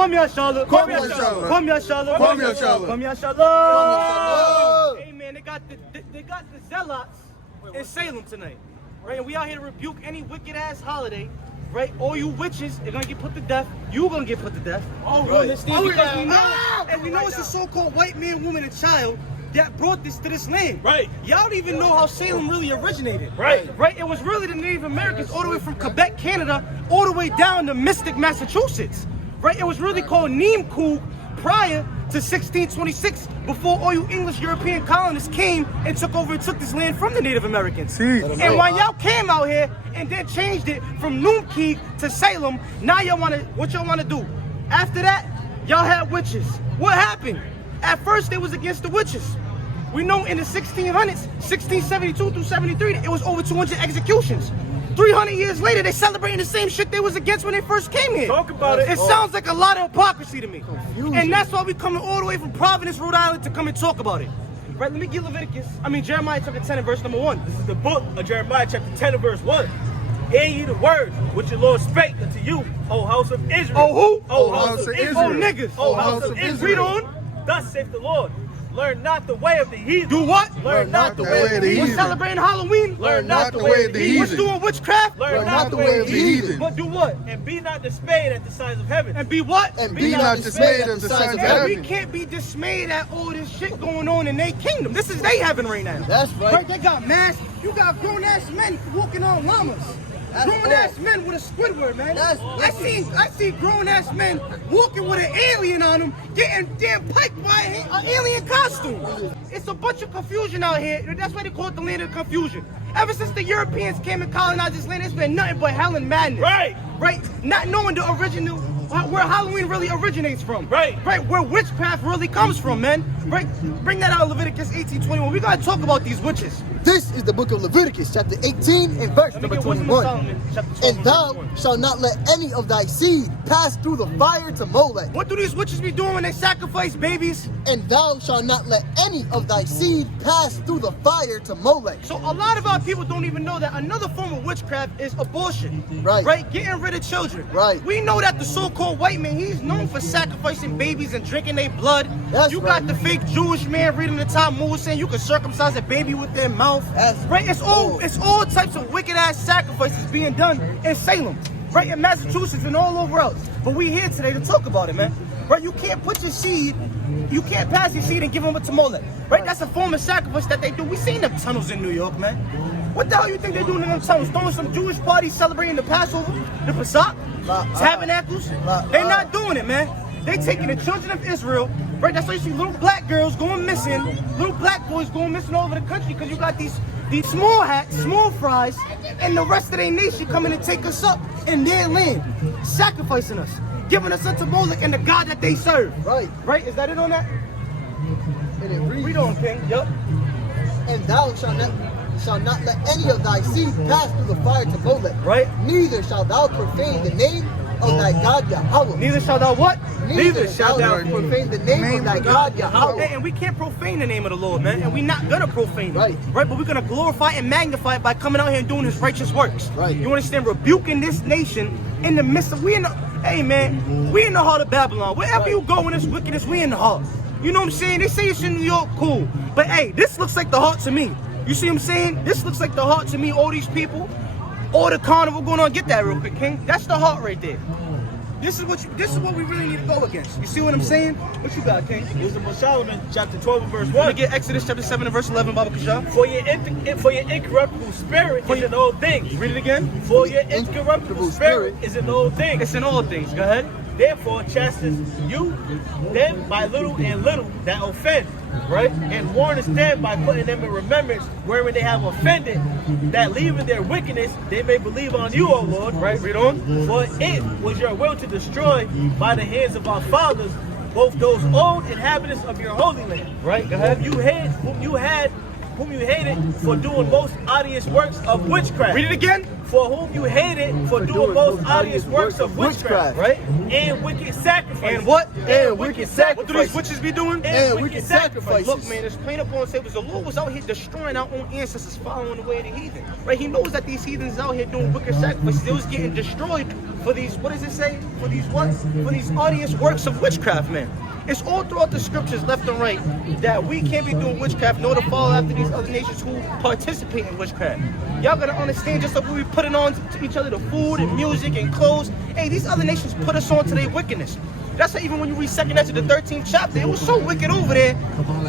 Come here, Charlotte. Come here, Charlotte. Come here, Charlotte. Come here, Charlotte. Come here, Charlotte. Hey, man, they got the zealots in Salem tonight, right? And we out here to rebuke any wicked-ass holiday, right? All you witches are gonna get put to death. You gonna get put to death. Oh, right. Because we know, and we know it's a so-called white man, woman, and child that brought this to this land. Right. Y'all don't even know how Salem really originated. Right. Right? It was really the Native Americans all the way from Quebec, Canada, all the way down to Mystic, Massachusetts. Right? It was really called Neemkoog prior to 1626, before all you English European colonists came and took over and took this land from the Native Americans. And when y'all came out here and then changed it from Noomkeeg to Salem, now y'all what y'all wanna do? After that, y'all had witches. What happened? At first, they was against the witches. We know in the 1600s, 1672 through 73, it was over 200 executions. 300 years later, they celebrating the same shit they was against when they first came here. Talk about it. It sounds like a lot of hypocrisy to me. And that's why we coming all the way from Providence, Rhode Island to come and talk about it. Right, let me get Jeremiah chapter 10 and verse number 1. This is the book of Jeremiah chapter 10 and verse 1. Hear ye the words which the Lord spake unto you, O house of Israel. Oh, who? O house of Israel. Oh, niggas. O house of Israel. Read on. Thus saith the Lord, learn not the way of the heathen. Do what? Learn not the way of the We're heathen. celebrating Halloween. Learn not the way of the We're heathen. doing witchcraft. Learn not the way of the heathen. But do what? And be not dismayed at the signs of heaven. And be what? And be not dismayed at the signs of And we heaven. can't be dismayed at all this shit going on in their kingdom. This is their heaven right now. That's right. They got masks. You got grown-ass men walking on llamas. Grown-ass men with a Squidward, man. I see grown-ass men walking with an alien on them, getting damn piked by an alien costume. It's a bunch of confusion out here. That's why they call it the land of confusion. Ever since the Europeans came and colonized this land, it's been nothing but hell and madness. Right. Right? Not knowing the original, where Halloween really originates from. Right. Right, where witchcraft really comes from, man. Right? Bring that out, Leviticus 18:21. We gotta talk about these witches. This is the book of Leviticus, chapter 18 and verse number 21. And thou shalt not let any of thy seed pass through the fire to Molech. What do these witches be doing when they sacrifice babies? And thou shalt not let any of thy seed pass through the fire to Molech. So a lot of our people don't even know that another form of witchcraft is abortion. Right. Right? Getting rid of children. Right. We know that the so-called white man, he's known for sacrificing babies and drinking their blood. That's you right. got the fake Jewish man reading the Talmud saying you can circumcise a baby with their mouth. That's right. It's all types of wicked ass sacrifices being done in Salem, right, in Massachusetts and all over else. But we here today to talk about it, man. Right? You can't put your seed, you can't pass your seed and give them to Molech. Right? That's a form of sacrifice that they do. We seen them tunnels in New York, man. What the hell you think they're doing in them tunnels? Throwing some Jewish parties celebrating the Passover, the Pesach, tabernacles? They're not doing it, man. They taking the children of Israel, right? That's why you see little black girls going missing, little black boys going missing all over the country, because you got these small hats, small fries, and the rest of their nation coming to take us up in their land, sacrificing us, giving us unto Molech and the God that they serve. Right. Right? Is that it on that? And it reads, Read on, King. Yup. and thou shalt not let any of thy seed pass through the fire to Molech. Right. Neither shalt thou profane the name of thy God Yahweh. Neither shall thou what? Neither shalt thou profane the name of thy God Yahweh. And we can't profane the name of the Lord, man. And we're not gonna profane it. Right. Right? But we're gonna glorify and magnify it by coming out here and doing his righteous works. Right. You understand? Rebuking this nation in the midst of hey man, we in the heart of Babylon. Wherever you go in this wickedness, we in the heart. You know what I'm saying? They say it's in New York, cool. But hey, this looks like the heart to me. You see what I'm saying? This looks like the heart to me, all these people, all the carnival going on. Get that real quick, King. That's the heart right there. This is what we really need to go against. You see what I'm saying? What you got, King? Wisdom of Solomon, chapter 12 and verse 1. Let me get Exodus chapter 7 and verse 11, Baba Kasha. For your incorruptible spirit is in all things. Read it again. For your incorruptible spirit is in all things. It's in all things. Go ahead. Therefore chastise you them by little and little that offend, right? And warnest them by putting them in remembrance wherein they have offended, that leaving their wickedness they may believe on you, O Lord. Right, read on. For it was your will to destroy by the hands of our fathers both those old inhabitants of your holy land. Right, go ahead. Whom whom you hated for doing most odious works of witchcraft. Read it again. For whom you hated for doing most odious works of witchcraft. Right? And wicked sacrifices. And what? And wicked sacrifices. What do these witches be doing? And wicked sacrifices. Look, man, it's plain up on the tables. The Lord was out here destroying our own ancestors, following the way of the heathen. Right? He knows that these heathens out here doing wicked sacrifices. They was getting destroyed for these, what does it say? For these what? For these odious works of witchcraft, man. It's all throughout the scriptures, left and right, that we can't be doing witchcraft nor to follow after these other nations who participate in witchcraft. Y'all gotta understand, just like we be putting on to each other the food and music and clothes. Hey, these other nations put us on to their wickedness. That's why even when you read 2nd Ezra, the 13th chapter, it was so wicked over there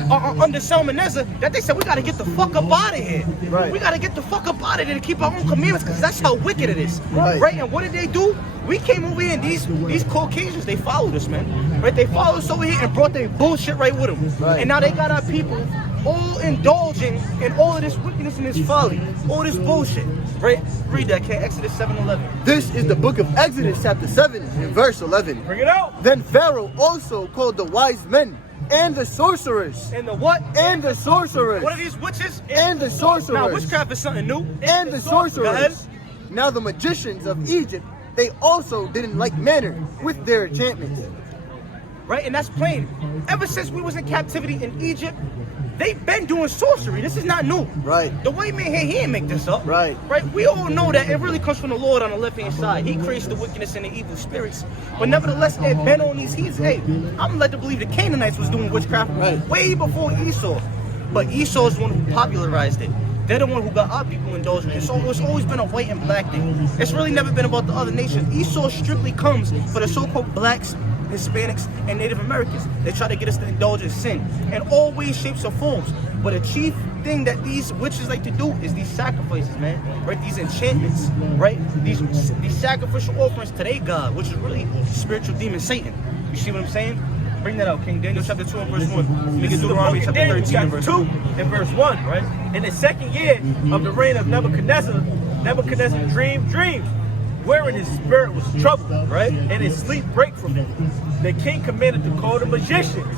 under Salmanezar that they said, we gotta get the fuck up out of here. Right. We gotta get the fuck up out of here to keep our own commandments, because that's how wicked it is. Right. And what did they do? We came over here and these Caucasians, they followed us, man. Right? They followed us over here and brought their bullshit right with them. Right. And now they got our people all indulging in all of this wickedness and this folly, all this bullshit. Right? Read that, King. Exodus 7:11. This is the book of Exodus, chapter 7, and verse 11. Bring it out. Then Pharaoh also called the wise men and the sorcerers. And the what? And the sorcerers. What are these witches? And the sorcerers. Now, witchcraft is something new. And the Go ahead. sorcerers. Now the magicians of Egypt, they also did in like manner with their enchantments. Right? And that's plain. Ever since we was in captivity in Egypt, they've been doing sorcery. This is not new. Right. The white man here, he didn't make this up. Right. Right? We all know that it really comes from the Lord on the left-hand side. He creates the wickedness and the evil spirits. But nevertheless, it been on these heathens. Hey, I'm led to believe the Canaanites was doing witchcraft way before Esau. But Esau is the one who popularized it. They're the one who got our people indulging in. So it's always been a white and black thing. It's really never been about the other nations. Esau strictly comes for the so-called blacks, Hispanics, and Native Americans. They try to get us to indulge in sin in all ways, shapes, or forms. But a chief thing that these witches like to do is these sacrifices, man. Right? These enchantments, right? These sacrificial offerings to their God, which is really spiritual demon Satan. You see what I'm saying? Bring that out, King. Daniel chapter 2 and verse 1. Look at Deuteronomy chapter 13 and verse 2. And verse 1, right? In the 2nd year of the reign of Nebuchadnezzar, Nebuchadnezzar dreamed dreams, wherein his spirit was troubled, right? And his sleep break from him. The king commanded to call the magicians,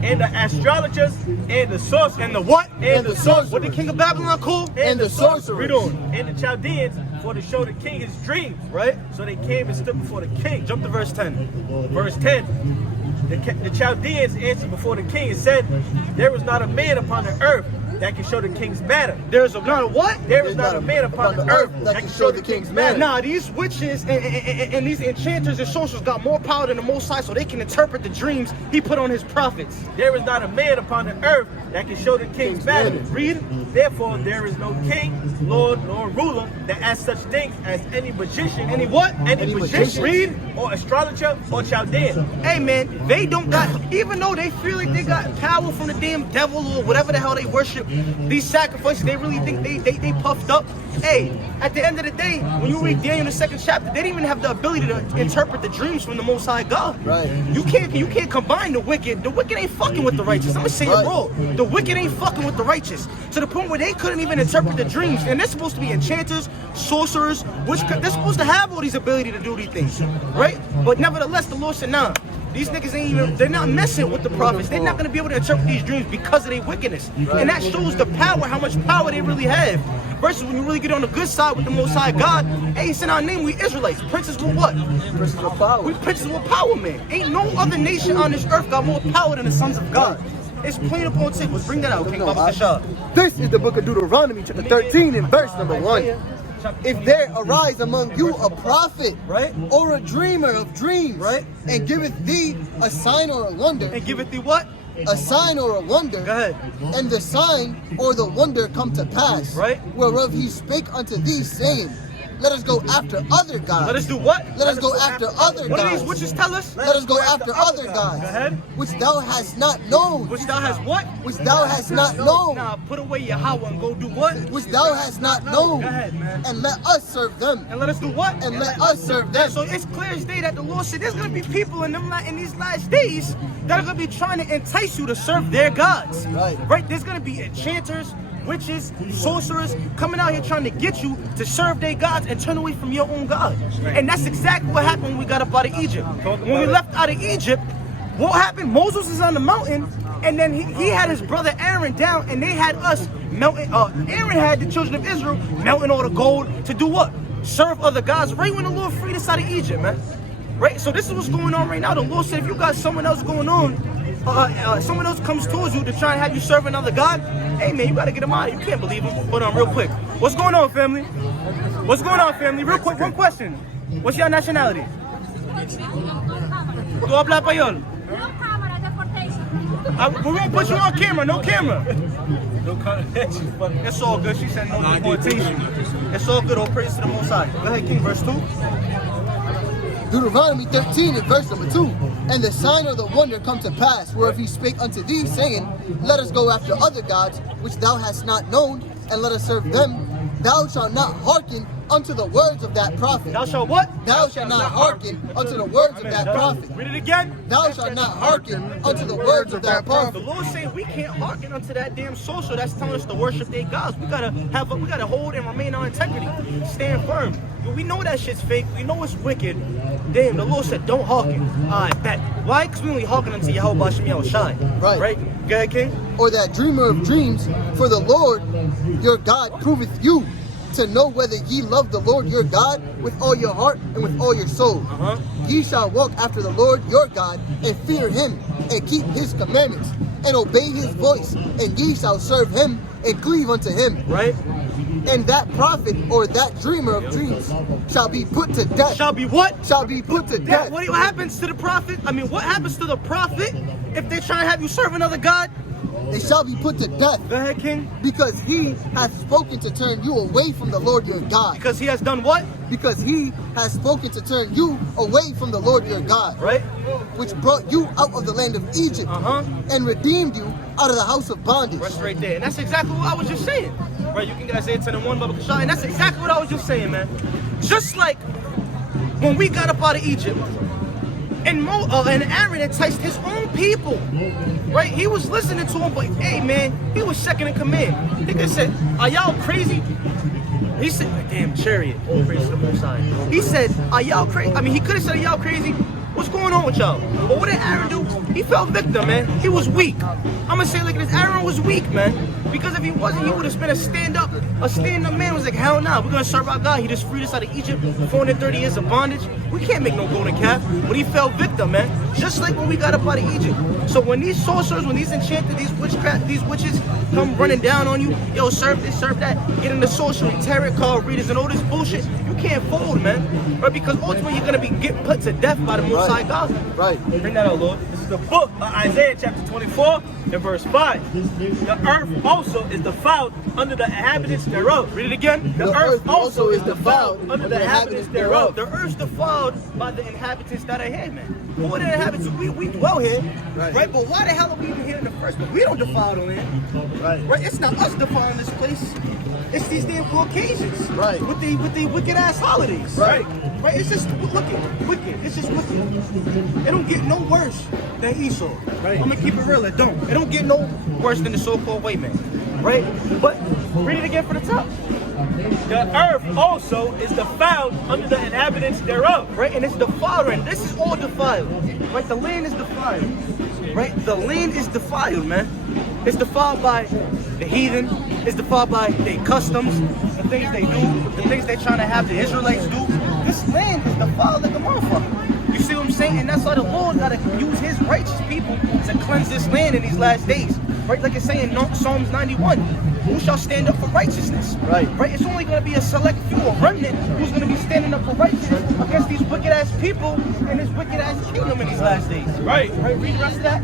and the astrologers, and the sorcerers. And the what? And the sorcerers. What did the king of Babylon call? And the sorcerers. Read on. And the Chaldeans, for to show the king his dreams, right? So they came and stood before the king. Jump to verse 10. Verse 10. The Chaldeans answered before the king and said, there is not a man upon the earth that can show the king's matter. There's not a what? There is not a man upon the earth that can show the king's matter. Nah, these witches and these enchanters and sorcerers got more power than the Most High, so they can interpret the dreams he put on his prophets. There is not a man upon the earth that can show the king's matter. Read. Therefore, there is no king, lord, nor ruler that has such things as any magician. Any what? Any magician. Read. Or astrologer or Chaldean. Hey, man, they don't got, even though they feel like they got power from the damn devil or whatever the hell they worship, these sacrifices, they really think they puffed up. Hey, at the end of the day, when you read Daniel in the 2nd chapter, they didn't even have the ability to interpret the dreams from the Most High God. Right. You can't combine the wicked. The wicked ain't fucking with the righteous. I'm gonna say it raw. The wicked ain't fucking with the righteous. To the point where they couldn't even interpret the dreams. And they're supposed to be enchanters, sorcerers, they're supposed to have all these ability to do these things, right? But nevertheless, the Lord said, nah. These niggas ain't even, they're not messing with the prophets. They're not going to be able to interpret these dreams because of their wickedness. And that shows the power, how much power they really have. Versus when you really get on the good side with the Most High God, hey, it's in our name, we Israelites. Princes with what? Princes with power. We princes with power, man. Ain't no other nation on this earth got more power than the sons of God. It's plain up on tables. Bring that out, King Baba Kasha. This is the book of Deuteronomy, chapter 13, and verse number 1. If there arise among you a prophet, right, or a dreamer of dreams, right, and giveth thee a sign or a wonder, and giveth thee what? A sign or a wonder, go ahead, and the sign or the wonder come to pass, right, whereof he spake unto thee, saying, let us go after other gods. Let us do what? Let us go after other gods. What do these witches tell us? Let us go after other gods. Go ahead. Which thou hast not known. Which thou hast what? Which thou hast not known. Nah, put away Yahweh and go do what? Which thou hast not known. Go ahead, man. And let us serve them. And let us do what? And let us serve them. So it's clear as day that the Lord said there's going to be people in these last days that are going to be trying to entice you to serve their gods. Right? There's going to be enchanters, witches, sorcerers coming out here trying to get you to serve their gods and turn away from your own God. And that's exactly what happened when we got up out of Egypt. When we left out of Egypt, what happened? Moses is on the mountain, and then he had his brother Aaron down, and they had us melting. Aaron had the children of Israel melting all the gold to do what? Serve other gods. Right when the Lord freed us out of Egypt, man. Right. So this is what's going on right now. The Lord said, if you got someone else going on, someone else comes towards you to try and have you serve another god, hey man, you gotta get them out. You can't believe him. Hold on, real quick. What's going on, family? What's going on, family? Real quick, one question. What's your nationality? Do habla español? We're gonna put you on camera. No camera. It's all good. She said no deportation. It's all good. All praise to the Most High. Go ahead, King. Verse 2. Deuteronomy 13 and verse number 2. And the sign or the wonder come to pass, whereof he spake unto thee, saying, let us go after other gods, which thou hast not known, and let us serve them. Thou shalt not hearken unto the words of that prophet. Thou shalt what? Thou shalt not hearken unto the words of that prophet. Read it again. Thou shalt not hearken unto the words of that prophet. The Lord saying we can't hearken unto that damn social that's telling us to worship their gods. We gotta hold and remain our integrity. Stand firm. We know that shit's fake. We know it's wicked. Damn, the Lord said don't hearken. Alright, bet. Why? Because we only hearken unto Yahweh Shem Yahushai. Right. Right? Go ahead, King. Or that dreamer of dreams, for the Lord your God proveth you to know whether ye love the Lord your God with all your heart and with all your soul. Ye shall walk after the Lord your God and fear him and keep his commandments and obey his voice, and ye shall serve him and cleave unto him. Right? And that prophet or that dreamer of dreams shall be put to death. Shall be what? Shall be put to death. What happens to the prophet? I mean, what happens to the prophet if they try to have you serve another god? They shall be put to death. Go ahead, King. Because he hath spoken to turn you away from the Lord your God. Because he has done what? Because he has spoken to turn you away from the Lord your God. Right? Which brought you out of the land of Egypt and redeemed you out of the house of bondage. That's right there. And that's exactly what I was just saying. Right? You can guys say it 10 and 1, Baba Kashai. And that's exactly what I was just saying, man. Just like when we got up out of Egypt, and Aaron enticed his own people, right? He was listening to him, but hey, man, he was second in command. Nigga said, are y'all crazy? He said, damn chariot, all praise to the Most High. He said, are y'all crazy? I mean, he could have said, are y'all crazy? What's going on with y'all? But what did Aaron do? He fell victim, man. He was weak. I'm gonna say it like this, Aaron was weak, man. Because if he wasn't, he would have been a stand-up man. Was like, hell nah, we're gonna serve our God. He just freed us out of Egypt, 430 years of bondage. We can't make no golden calf. But he fell victim, man. Just like when we got up out of Egypt. So when these sorcerers, when these enchanted, these witches come running down on you, yo, serve this, serve that, get into sorcery, tarot card readers, and all this bullshit, you can't fold, man. Right? Because ultimately you're gonna be put to death by the Most High God. Right. Bring that out, Lord. This is the book of Isaiah chapter 24 and verse 5. The earth also is defiled under the inhabitants thereof. Read it again. The earth also is defiled under the inhabitants thereof. The earth's defiled by the inhabitants that are here, man. Who are the inhabitants? We dwell here, right? But why the hell are we even here in the first place? We don't defile the land. Right? It's not us defiling this place. It's these damn Caucasians. Right. With the wicked ass holidays. Right. Right? It's just wicked. It's just wicked. It don't get no worse than Esau. Right. I'm gonna keep it real. It don't get no worse than the so-called white man. Right? But read it again for the top. The earth also is defiled under the inhabitants thereof. Right? And it's defiled, and this is all defiled. Right? The land is defiled. Right? The land is defiled, man. It's defiled by the heathen. It's defiled by their customs, the things they do, the things they're trying to have the Israelites do. This land is defiled like a motherfucker. You see what I'm saying? And that's why the Lord got to use his righteous people to cleanse this land in these last days. Right? Like it's saying in Psalms 91. Who shall stand up for righteousness? Right? It's only going to be a select few, a remnant, who's going to be standing up for righteousness against these wicked-ass people and this wicked-ass kingdom in these last days. Right? Read the rest of that.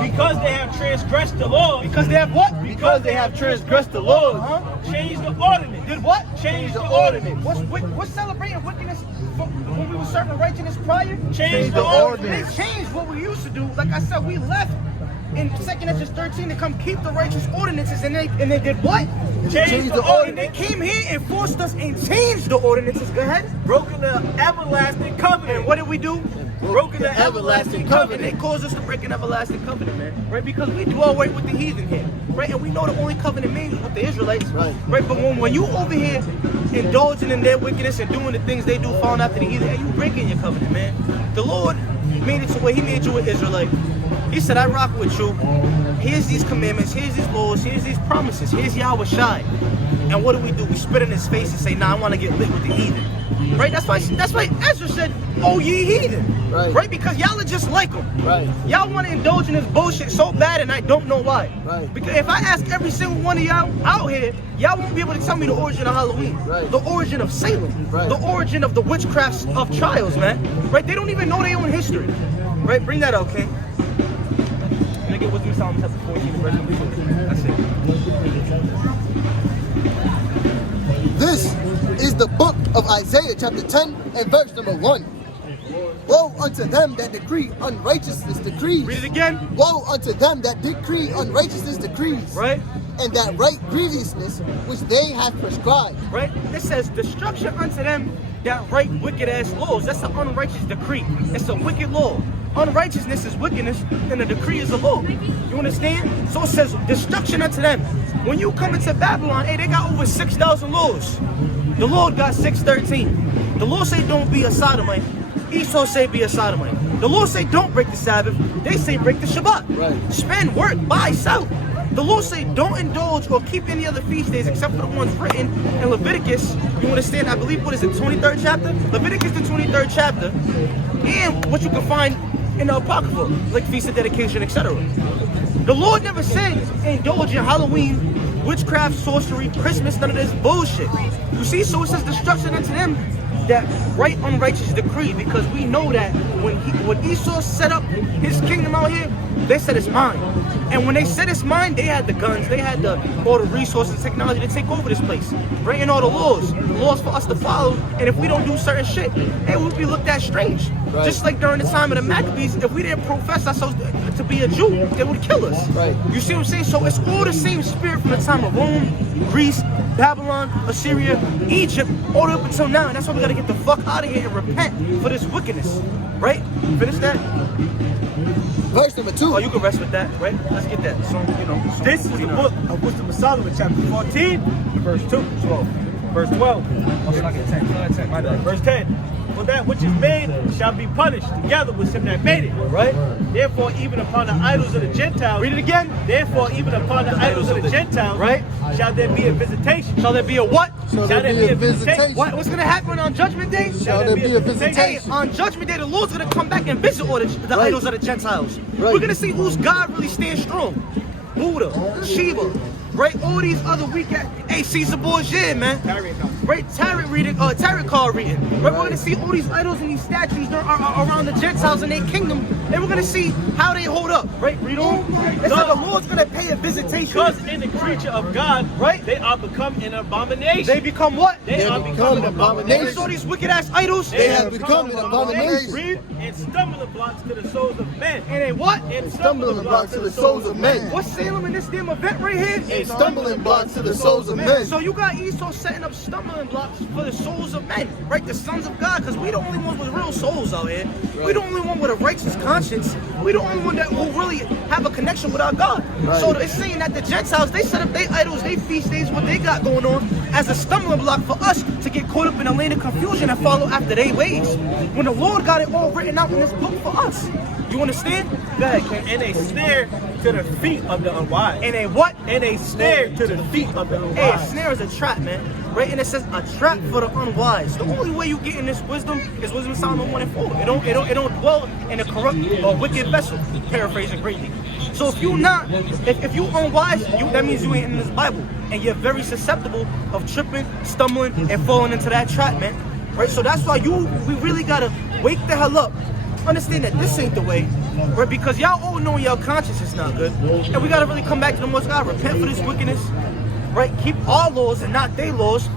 Because they have transgressed the law. Because they have what? Because they have transgressed the law. Change the ordinance. Did what? Change the ordinance. What's celebrating wickedness when we were serving righteousness prior? Change the ordinance. They changed what we used to do. Like I said, we left in 2 Corinthians 13 to come keep the righteous ordinances, and they did what? Change the ordinance. And they came here and forced us and changed the ordinances. Go ahead. Broken the everlasting covenant. And what did we do? Broken the everlasting covenant. And they caused us to break an everlasting covenant, man. Right? Because we dwell right with the heathen here. Right? And we know the only covenant made was with the Israelites. Right? But when you over here indulging in their wickedness and doing the things they do, following after the heathen, and you breaking your covenant, man. The Lord made it to where he made you an Israelite. He said, I rock with you. Here's these commandments, here's these laws, here's these promises, here's Yahweh Shai. And what do? We spit in his face and say, nah, I want to get lit with the heathen. Right? That's why Ezra said, oh, ye heathen. Right? Because y'all are just like him. Right. Y'all want to indulge in this bullshit so bad, and I don't know why. Right. Because if I ask every single one of y'all out here, y'all won't be able to tell me the origin of Halloween. Right. The origin of Salem. Right. The origin of the witchcrafts of trials, man. Right? They don't even know their own history. Right? Bring that out, King. Let me get with you, Psalm chapter 14, verse number 2. That's it. This is the book of Isaiah chapter 10 and verse number 1. Woe unto them that decree unrighteousness decrees. Read it again. Woe unto them that decree unrighteousness decrees. Right? And that right grievousness which they have prescribed. Right? It says, destruction unto them that write wicked ass laws. That's an unrighteous decree. It's a wicked law. Unrighteousness is wickedness, and a decree is a law. You understand? So it says, destruction unto them. When you come into Babylon, hey, they got over 6,000 laws. The Lord got 613. The Lord say don't be a sodomite. Esau say be a sodomite. The Lord say don't break the Sabbath. They say break the Shabbat. Right. Spend, work, buy, sell. The Lord say don't indulge or keep any other feast days except for the ones written in Leviticus. You understand? I believe, what is it, 23rd chapter? Leviticus, the 23rd chapter. And what you can find in the Apocrypha, like Feast of Dedication, etc. The Lord never said indulge in Halloween, witchcraft, sorcery, Christmas, none of this bullshit. You see, so it says destruction unto them that right unrighteous decree, because we know that when Esau set up his kingdom out here, they said it's mine. And when they said it's mine, they had the guns, they had all the resources, technology to take over this place. Right? And all the laws for us to follow. And if we don't do certain shit, hey, we'll be looked at strange. Right. Just like during the time of the Maccabees, if we didn't profess ourselves to be a Jew, they would kill us. Right. You see what I'm saying? So it's all the same spirit from the time of Rome, Greece, Babylon, Assyria, Egypt, all the way up until now. And that's why we gotta get the fuck out of here and repent for this wickedness. Right? Finish that? Verse number 2. Oh, you can rest with that, right? Let's get that. So, you know. This is the book of Wisdom of Solomon, chapter 14, verse 2, 12. Verse 12. Oh, so I get 10. Go ahead, 10. My bad. Verse 10. For that which is made shall be punished together with him that made it. Right? Therefore, even upon the idols of the Gentiles. Read it again. Therefore, even upon the idols of the Gentiles. Right? Shall there be a visitation. Shall there be a what? Shall there be a visitation. What's going to happen on Judgment Day? Shall there be a visitation. Hey, on Judgment Day, the Lord's going to come back and visit all the idols of the Gentiles. Right. We're going to see whose God really stands strong. Buddha, Shiva, right? All these other weak ass. Hey, Caesar Borgia, man. Right? Tarot reading, tarot card reading. Right? We're going to see all these idols and these statues that are around the Gentiles in their kingdom. And we're going to see how they hold up. Right? Read on. It said the Lord's going to pay a visitation. Because in the creature of God, right? They are become an abomination. They become what? They are become an abomination. They saw these wicked ass idols. They have become an abomination. Read, and stumbling blocks to the souls of men. And they what? And Stumbling blocks to the souls of men. What's Salem in this damn event right here? And stumbling blocks to the souls of men. So you got Esau setting up stumbling blocks for the souls of men, right? The sons of God, because we the only ones with real souls out here. Right. We the only one with a righteous conscience. We the only one that will really have a connection with our God. Right. So it's saying that the Gentiles, they set up their idols, they feast days, what they got going on, as a stumbling block for us to get caught up in a lane of confusion and follow after their ways. When the Lord got it all written out in this book for us. You understand? Go ahead, Ken. And a snare to the feet of the unwise. And a what? And a snare to the feet of the unwise. Hey, a snare is a trap, man. Right? And it says a trap for the unwise. The only way you get in this wisdom is Wisdom of Solomon 1 and 4. It don't dwell in a corrupt or wicked vessel. Paraphrasing greatly. So if you not, if you unwise, that means you ain't in this Bible. And you're very susceptible of tripping, stumbling, and falling into that trap, man. Right? So that's why we really gotta wake the hell up. Understand that this ain't the way, right? Because y'all all know your conscience is not good. And we gotta really come back to the Most God, repent for this wickedness, right? Keep our laws and not their laws,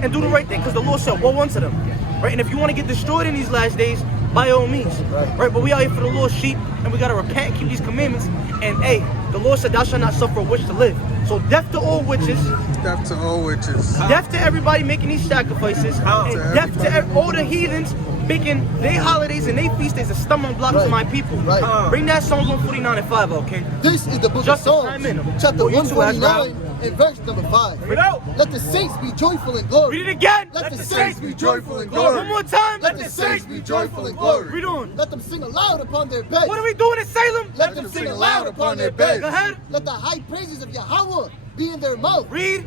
and do the right thing, because the Lord said, woe unto them, right? And if you want to get destroyed in these last days, by all means, right? But we out here for the Lord's sheep, and we gotta repent, keep these commandments. And hey, the Lord said, thou shalt not suffer a witch to live. So death to all witches. Death to all witches. Death to everybody making these sacrifices. And death to all the heathens making their holidays and their feast days a stumbling block to my people. Right. Bring that Psalms 149 and 5, okay? This is the book Just of Psalms, chapter 149 In verse number 5. Read out. Let the saints be joyful in glory. Read it again. Let the saints be joyful in One glory. more time. Let the saints be joyful in glory. Read on. Let them sing aloud upon their beds. What are we doing in Salem? Let them sing aloud upon their beds. Go ahead. Let the high praises of Yahweh be in their mouth. Read.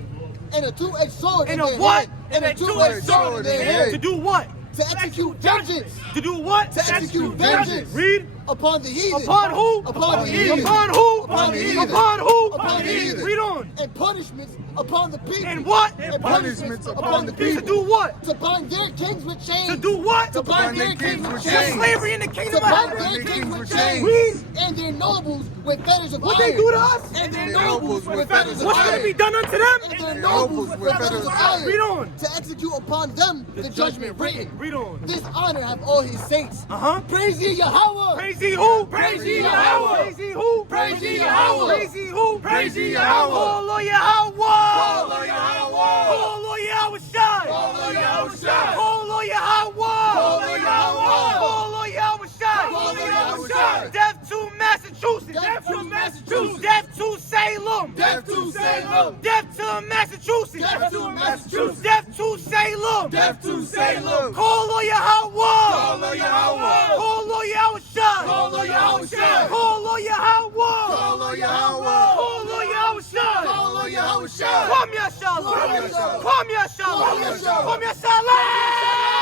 And a two-edged sword in And a their what? hand. And a two-edged sword in their hand. To do what? To execute vengeance. To do what? To execute vengeance. Read. Upon the heathen. Upon who? Upon the heathen. Upon who? Upon the heathen. Upon who? Upon the heathen. Read on. And punishments upon the people. And what? And punishments upon the people. To do what? To bind their kings with chains. To do what? To bind their kings with To chains. slavery in the kingdom To of bind heaven. their kings with chains. Read. And their nobles with fetters of What iron. they do to us? And their nobles with fetters of What's going to be iron. done unto them? And their nobles with fetters of iron. Read on. To execute upon them the judgment written. Read on. This honor have all his saints. Praise ye Yahweh. Praise ye who? Praise ye Yahweh. Praise ye who? Praise ye Yahweh. Praise ye who? Praise ye Yahweh. Call on Yahweh. Call on Yahweh. Call on Yahweh Shai. Call on Yahweh Shai. Call on Yahweh. Call on Yahweh. Call on Yahweh Shai. Call on Yahweh Shai. Death to Massachusetts. Death to Massachusetts. Death to Salem. Death to Salem. Death to Massachusetts. Death to Massachusetts. Death to Salem. Death to Salem. Call on Yahweh. Call on Yahweh. Call on Yahweh Shai. Call on Yahweh Shai. Call on Yahweh. Call on Yahweh. Call on Yahweh Shai. Call on Yahweh Shai. Kwam Yashalom. Kwam Yashalom. Kwam Yashalom. Kwam Yashalom. Kwam Yashalom.